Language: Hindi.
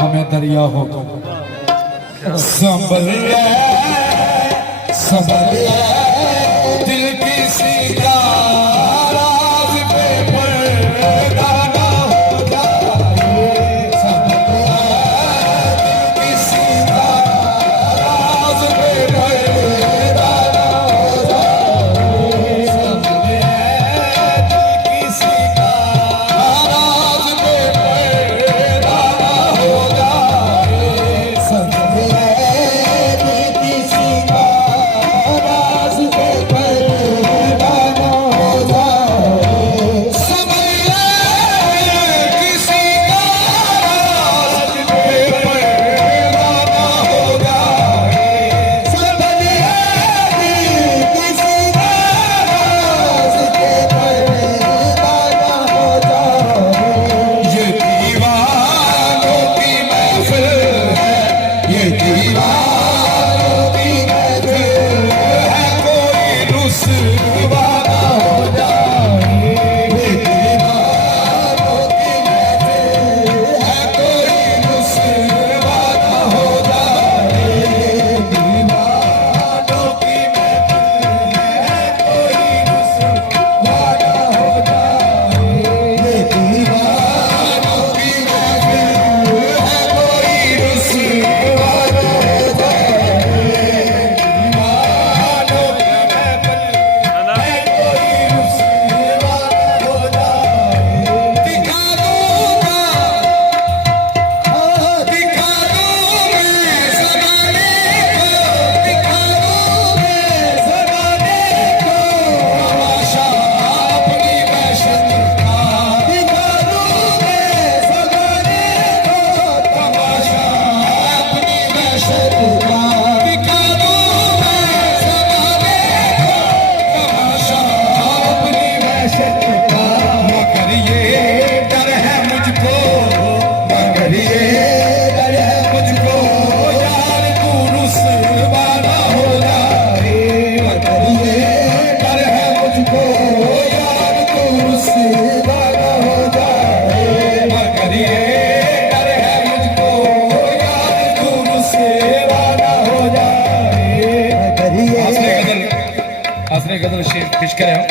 हमें दरिया होकर संभल ले, संभल ले, दिल किसी का राज पे पर्दा ना हो जाए। संभल ले, दिल किसी का राज पे पर्दा ना हो जाए। संभल ले, दिल किसी का राज पे पर्दा ना हो जाए। संभल ले, दिल किसी का राज पे पर्दा ना हो जाए। संभल ले, किसी का राज पे पर्दा ना हो जाए। संभल ले, किसी का राज पे पर्दा ना हो जाए। ये दीवानों की महफिल है, ये दीवानों की महफिल है, कोई रुसवा ना हो जाए। ये दीवानों की महफिल है, कोई रुसवा ना हो जाए। दीवानों की महफिल है, कोई रुसवा ना हो जाए। ये दीवानों की महफिल है, कोई रुसवा ना हो जाए। दीवानों की महफिल है, कोई रुसवा ना हो जाए। दिखा दूंगा, दिखा दूंगा ज़माने को, दिखा दूंगा ज़माने को तमाशा अपनी वहशत का। दिखा दूंगा ज़माने को तमाशा अपनी वहशत का। दिखा दूंगा ज़माने को तमाशा अपनी वहशत का। मगर ये डर है मुझको, मगर ये डर है मुझको, यार तू रुसवा ना हो जाए। मगर ये डर है मुझको, यार तू रुसवा ना हो जाए। मगर ये डर है मुझको, यार तू रुसवा ना हो जाए। मगर ये आसरे गजल शेर पेश करे हम।